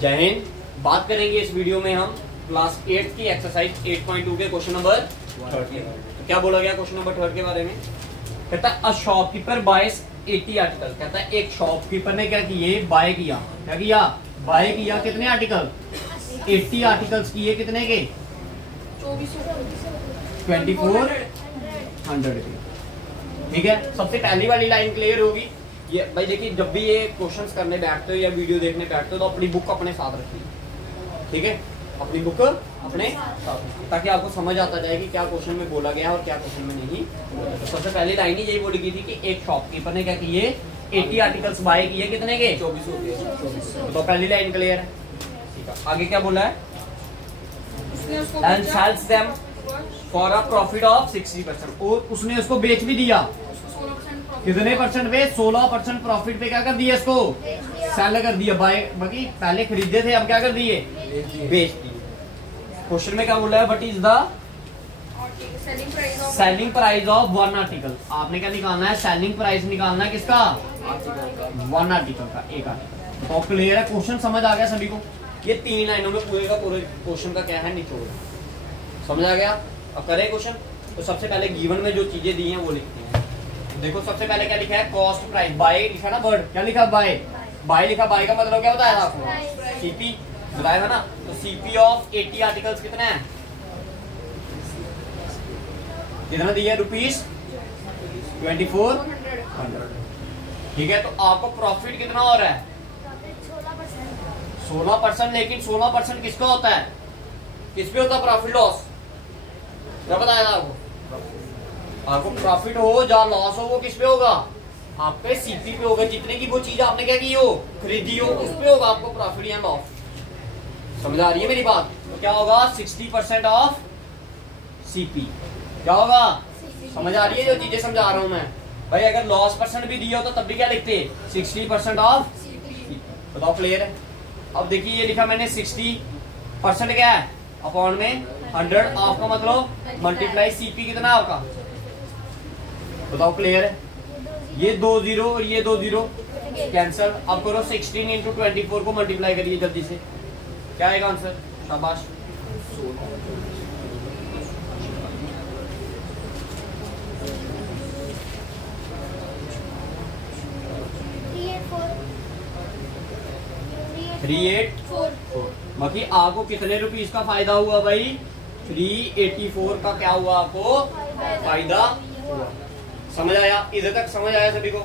जय हिंद। बात करेंगे इस वीडियो में हम क्लास 8 की एक्सरसाइज 8.2 के क्वेश्चन नंबर 3 के बारे में। क्या बोला गया क्वेश्चन नंबर 3 के बारे में? कहता है अ शॉपकीपर बायस 80 आर्टिकल। कहता है एक शॉपकीपर ने क्या किए, बाय किया। क्या किया? बाय किया। कितने आर्टिकल? 80 आर्टिकल्स किए। कितने के? 2400 के। ठीक है, सबसे पहली वाली लाइन क्लियर होगी। ये भाई देखिए, जब भी ये क्वेश्चंस करने बैठते हो या वीडियो देखने बैठते हो तो अपनी बुक अपने साथ रखिए। ठीक है, अपनी बुक अपने साथ रखिए ताकि आपको समझ आता जाए कि क्या क्वेश्चन में बोला गया और क्या क्वेश्चन में नहीं बोला गया। सबसे पहली लाइन ही यही बोली गई थी कि एक शॉपकीपर ने क्या किए, 80 आर्टिकल्स बाय किए। कितने के? 2400। तो पहली लाइन क्लियर है। ठीक है, आगे क्या बोला है? And sells them for a profit of 60%। और उसने उसको बेच भी दिया। कितने परसेंट पे? 16% प्रॉफिट पे क्या कर दिया? इसको सेल कर दिया। बाय बाकी पहले खरीदे थे, अब क्या कर दिए? बेच दिए। क्वेश्चन में क्या बोला है? What is the selling price of one article. आपने क्या निकालना है? सेलिंग प्राइस निकालना है। किसका? वन आर्टिकल का, एक आर्टिकल। तो क्लियर है? क्वेश्चन समझ आ गया सभी को? ये 3 लाइनों में पूरे का पूरे क्वेश्चन का क्या है, निचोड़ समझ आ गया। अब करें क्वेश्चन। तो सबसे पहले गिवन में जो चीजें दी हैं वो लिखते हैं। देखो सबसे पहले क्या लिखा है? Cost price. बाय लिखा ना, वर्ड क्या लिखा? बाय। बाय लिखा। बाय का मतलब क्या बताया था आपको? सीपी बताया था ना। तो सीपी ऑफ 80 आर्टिकल्स कितना है? कितना दिया? ₹2400। ठीक है, तो आपको प्रॉफिट कितना हो रहा है? 16%। लेकिन 16% किसका होता है? किस पे होता है प्रॉफिट लॉस? क्या बताया था आपको? आपको प्रॉफिट हो या लॉस हो वो किस पे होगा? आपके सीपी पे होगा। जितने की वो चीज आपने क्या की हो, खरीदी हो, उस पे होगा आपको प्रॉफिट या लॉस। समझ आ रही है मेरी बात? तो क्या होगा? 60% ऑफ सीपी। क्या होगा? समझ आ रही है जो चीजें समझा रहा हूं मैं? भाई अगर लॉस परसेंट भी दिया हो तो तब भी क्या लिखते? 60% ऑफ सीपी। बताओ क्लियर है? अब देखिए ये लिखा मैंने 60% क्या है अपॉन में 100 ऑफ का मतलब मल्टीप्लाई सीपी कितना आपका? बताओ क्लियर है? ये 2 0 और ये 2 0 कैंसल। अब करो 16 इंटू 24 को मल्टीप्लाई करिए जल्दी से। क्या आएगा आंसर? शाबाश। बाकी आपको कितने रुपीज का फायदा हुआ भाई? 384 का क्या हुआ आपको? फायदा हुआ। समझ आया? इधर तक समझ आया सभी को?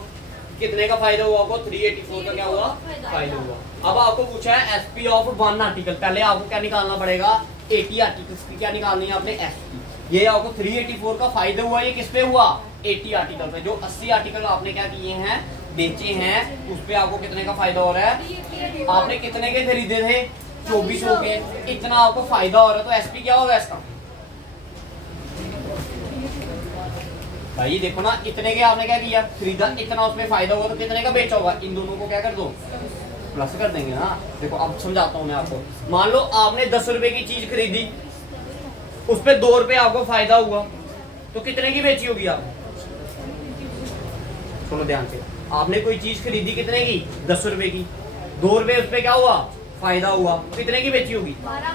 कितने का फायदा हुआ आपको? 384 का क्या हुआ? फायदा हुआ। अब आपको पूछा है एसपी ऑफ वन आर्टिकल। पहले आपको क्या निकालना पड़ेगा? 80 आर्टिकल्स की क्या निकालनी है आपने? एसपी। ये आपको 384 का फायदा हुआ। ये किस पे हुआ? 80 आर्टिकल पे। जो 80 आर्टिकल आपने क्या किए हैं, बेचे हैं, उस पे आपको कितने का फायदा हो रहा है? आपने कितने के खरीदे थे? 2400 के। इतना आपको फायदा हो रहा है तो एसपी क्या होगा इसका? भाई देखो ना, इतने के आपने क्या किया? खरीदा। इतना उसमें फायदा हुआ तो कितने का बेचा होगा? इन दोनों को क्या कर दो? प्लस कर देंगे ना। देखो अब समझाता हूं मैं आपको। मान लो आपने 10 रुपए की चीज खरीदी, उस पे 2 रुपए आपको फायदा हुआ, तो कितने की बेची होगी आप? सुनो ध्यान से। आपने कोई चीज खरीदी कितने की? 10 रुपए की। 2 रुपए उस पे क्या हुआ? फायदा हुआ। कितने की बेची होगी? 12।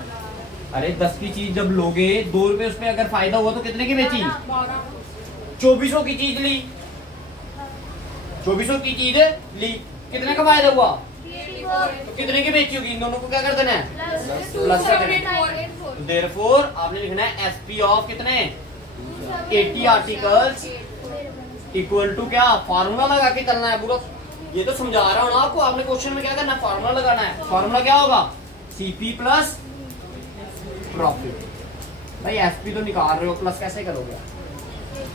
अरे 10 की चीज जब लोगे, 2 रुपए उस पे अगर फायदा हुआ तो कितने की बेची? 2400 की चीज ली। 2400 की चीज ली, कितने का फायदा हुआ? तो कितने की बेची होगी? इन दोनों को क्या कर देना है? प्लस कर देना है। देयरफॉर आपने लिखना है एसपी ऑफ कितने? 80 आर्टिकल्स इक्वल टू क्या? फार्मूला लगा के चलना है पूरा। ये तो समझा रहा हूं ना आपको। आपने क्वेश्चन में क्या करना है? फार्मूला लगाना है। फार्मूला क्या होगा? CP plus profit. भाई एसपी तो निकाल रहे हो, प्लस कैसे करोगे?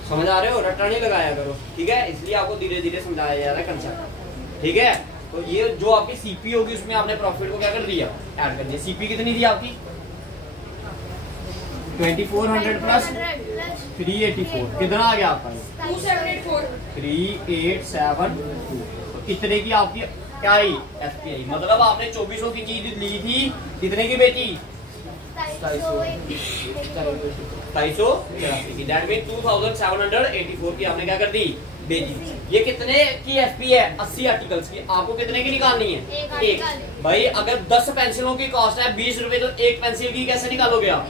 समझ आ रहे हो? रट्टा नहीं लगाया करो। ठीक है, इसलिए आपको धीरे धीरे समझाया जा रहा है कंसेप्ट। ठीक है, तो ये जो आपकी सीपी होगी उसमें आपने प्रॉफिट को क्या कर दिया? ऐड कर दिया। सीपी कितनी थी आपकी? 2400 प्लस 384 कितना आ गया आपका? 3872। तो इतने की आपकी क्या आई? एसपी आई। मतलब आपने 2400 की चीज ली थी, कितने की बेची? 2,283 की। दैट मीन 2784 की आपने क्या कर दी? भेजी। ये कितने की एफपी है? 80 आर्टिकल्स की। आपको कितने की निकालनी है? एक। भाई अगर 10 पेंसिलों की कॉस्ट है 20 रुपए, तो एक पेंसिल की कैसे निकालोगे आप?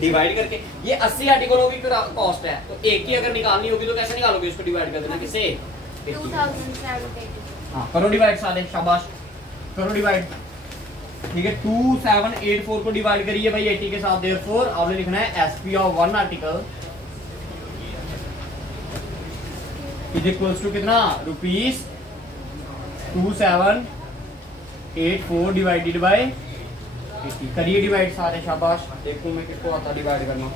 डिवाइड करके। ये 80 आर्टिकलों की कॉस्ट है, तो एक की अगर निकालनी होगी तो कैसे निकालोगे? इसको डिवाइड कर देना किससे? 2784। हाँ करो डिवाइड सारे, शाबाश करो डिवाइड। ठीक है 2784 को डिवाइड करिए भाई 80 के साथ। देयरफॉर आपने लिखना है SP of one article is equals to कितना? Rupees 2784 divided by 80। करिए डिवाइड सारे, शाबाश। देखूं मैं किसको आता डिवाइड करना।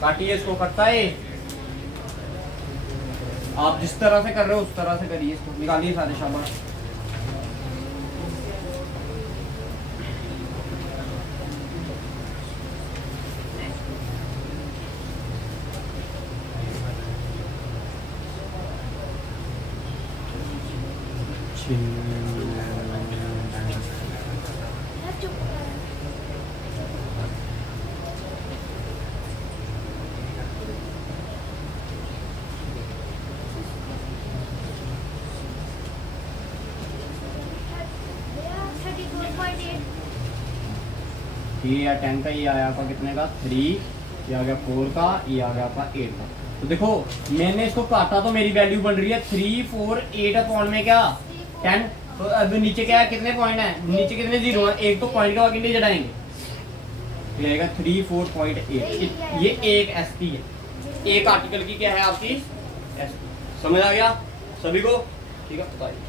काटिए इसको, कटता है। आप जिस तरह से कर रहे हो उस तरह से करिए इसको, निकालिए सारे, शाबाश। ये या 10 का, ये आया आपका कितने का? 3, ये आ गया 4 का, ये आ गया आपका 8 का। तो देखो मैंने इसको काटा तो मेरी वैल्यू बन रही है 3, 4, 8 अपॉन में क्या 10। तो अब नीचे क्या है, कितने पॉइंट है? नीचे कितने जीरो है? एक तो पॉइंट का बाकी नहीं जड़ाएंगे, 34.8। ये एक एसपी है, एक आर्टिकल की क्या है आपकी एसपी। समझ आ गया सभी को? ठीक है बताइए।